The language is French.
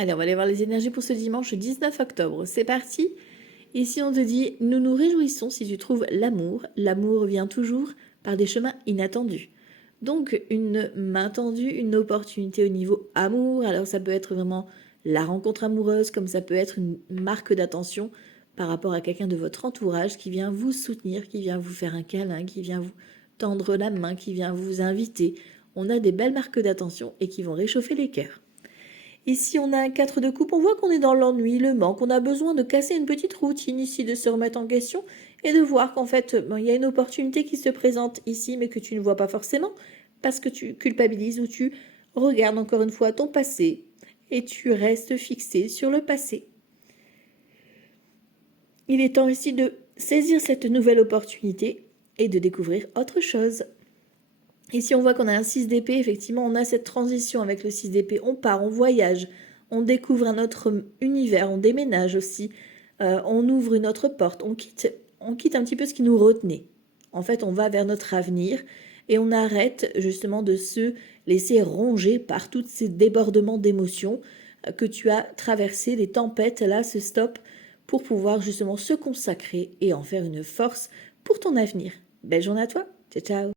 Allez, on va aller voir les énergies pour ce dimanche 19 octobre. C'est parti. Ici, on te dit, nous nous réjouissons si tu trouves l'amour. L'amour vient toujours par des chemins inattendus. Donc, une main tendue, une opportunité au niveau amour. Alors, ça peut être vraiment la rencontre amoureuse, comme ça peut être une marque d'attention par rapport à quelqu'un de votre entourage qui vient vous soutenir, qui vient vous faire un câlin, qui vient vous tendre la main, qui vient vous inviter. On a des belles marques d'attention et qui vont réchauffer les cœurs. Ici, on a un 4 de coupe, on voit qu'on est dans l'ennui, le manque, on a besoin de casser une petite routine ici, de se remettre en question et de voir qu'en fait, il y a une opportunité qui se présente ici, mais que tu ne vois pas forcément parce que tu culpabilises ou tu regardes encore une fois ton passé et tu restes fixé sur le passé. Il est temps ici de saisir cette nouvelle opportunité et de découvrir autre chose. Ici, on voit qu'on a un 6 d'épée. Effectivement, on a cette transition avec le 6 d'épée. On part, on voyage, on découvre un autre univers, on déménage aussi, on ouvre une autre porte, on quitte un petit peu ce qui nous retenait. En fait, on va vers notre avenir et on arrête justement de se laisser ronger par tous ces débordements d'émotions que tu as traversés, les tempêtes, là, ce stop, pour pouvoir justement se consacrer et en faire une force pour ton avenir. Belle journée à toi. Ciao, ciao.